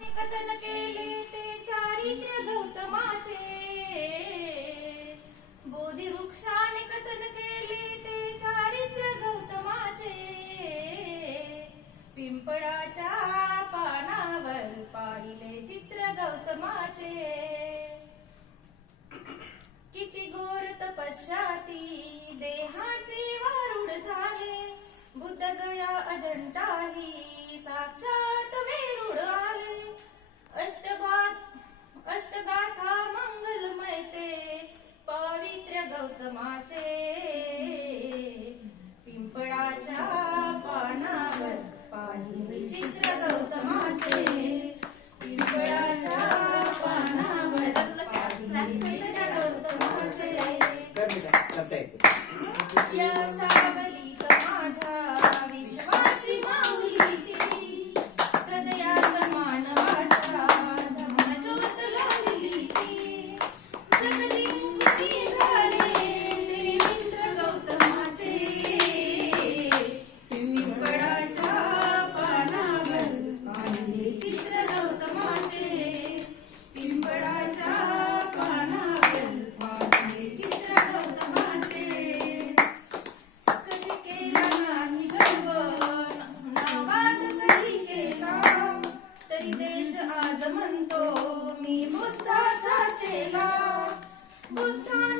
कथन केले ते चारित्र्य गौतमाचे, बोधी वृक्षाने कथन केले ते चारित्र्य गौतमाचे, पिंपळाच्या पानावर पाहिले चित्र गौतमाचे, किती घोर तपश्चाती देहाची वारुड झाले, बुद्ध गया अजंठाही साक्षात वेरूळ आले, अष्टगाथा मंगलमय ते पावित्र्य गौतमाचे, पिंपळाच्या पानावर पाहिले चित्र गौतमाचे, पिंपळाच्या पानावर पाहिले चित्र गौतमाचे, या सावलीत माझ्या विश्वाची माऊली ती, हृदयात मानवाच्या धम्मज्योत लावली ती, जगली मुक्ती झाले ते मित्र गौतमाचे, पिंपळाच्या पानावर पाहिले चित्र गौतमाचे, पिंपळाच्या पानावर पाहिले चित्र गौतमाचे, कधी केला नाही गर्व नावाद कधी केला, तरी देश आज म्हणतो मी बुद्धाचा चेला, बुद्धा